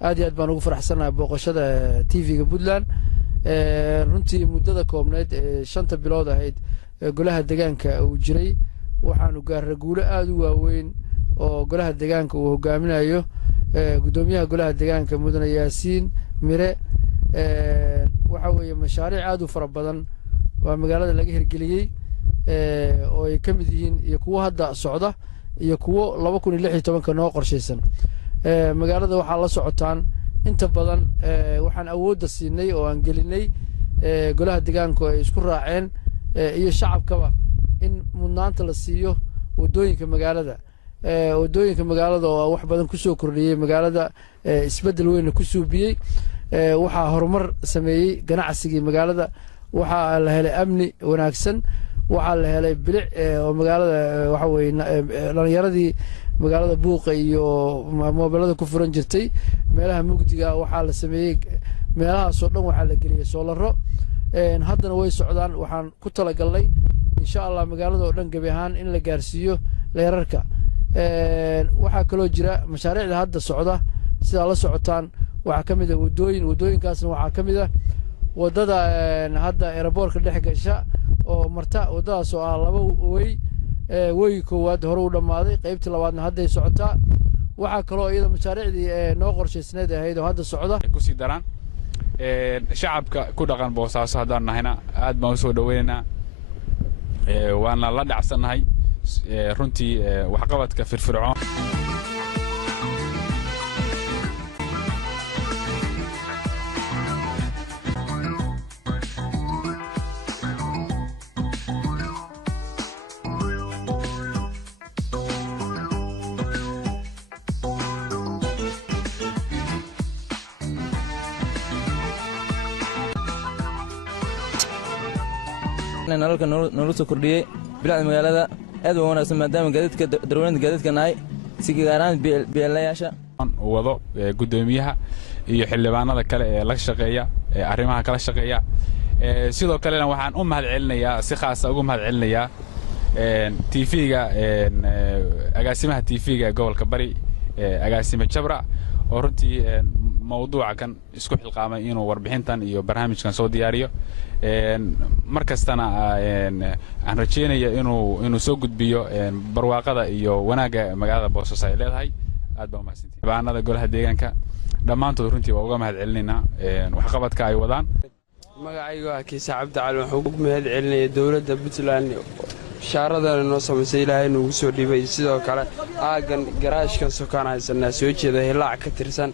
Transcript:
aad iyo aad baan ugu faraxsanahay booqashada TV-ga Puntland runtii muddada koobneed ee 5 bilood ahayd golaha deegaanka uu jiray waxaanu gaaray guulo aad u waaweyn oo golaha deegaanka uu hogaaminayo gudoomiyaha golaha deegaanka mudane Yaasiin Mire waxa weeye mashaariic aad u fara badan waa magaalada laga hirgeliyay oo ay ka mid yihiin iyo kuwa hadda socda iyo kuwa 2016 noo qorshaysan magaalada waxa la socotaan inta badan waxaan awood siinay oo aan gelinay golaha deegaanka ay isku raaceen iyo shacabkaba in mudnaanta la siiyo wadooyinka magaalada oo wax badan ku soo kordhiyay magaalada isbedel weyn ku suubiyay waxa horumar sameeyay ganacsiga magaalada waxa la helay amni wanaagsan waxa la helay bilic oo magaalada waxa weeye dhalinyaradii magaalada buuqa iyo moobilada ku furan jirtay meelaha mugdiga waxa la sameeyay meelaha soo dhan waxa la geliyay soolaro haddana way socdaan waxaan ku talagalnay insha Allah magaalada oo dhan gabi ahaan in la gaarsiiyo leerarka waxa kale oo jira mashaariicda hadda socda sida la socotaan waxa kamid ah wadooyinkaasna waxa kamid ah wadada hadda airport-ka dhex gasha oo marta wadadaas oo ah 2 way koowaad hore u dhamaaday qaybtii labaadna hadda ay socotaa waxa kale oo iyada mashaariicdii noo qorshaysneed ahayd oo hadda socda ku sii daraan shacabka ku dhaqan Boosaaso hadaan nahayna aad baan u soo dhaweynaa waana la dhacsanahay runtii wax qabadka firfircoon nalalka nolol soo kordhiyay bilaa magaalada aad u wanaagsan maadaama gaadiidka darweynaha gaadiidka naay si gaaraan beelayaasha wado gudoomiyaha iyo xildhibaanada kale ee la shaqeeya arrimaha kala shaqeeya sidoo kale waxaan u mahad celinayaa si khaas ah ugu mahad celinayaa TV-ga agaasimaha TV-ga gobolka Bari agaasime Jabra oo runtii mawduuca kan isku xilqaamay inuu warbixintan iyo barnaamijkan soo diyaariyo markastana aan rajeynayo inuu soo gudbiyo barwaaqada iyo wanaaga magaalada Boosaaso ay leedahay aad baa mahadsantihiin baanada golaha deegaanka dhamaantood runtii waa uga mahad celinaynaa wax qabadka ay wadaan magacaygu waa Kiisa Cabdi Cali wuxuu ugu mahad celinayaa dawladda Puntland shaaradana noo sameysay Ilaahay nagu soo dhibay sidoo kale aagan garaashkan sokaan haysanaa soo jeeda hilaac ka tirsan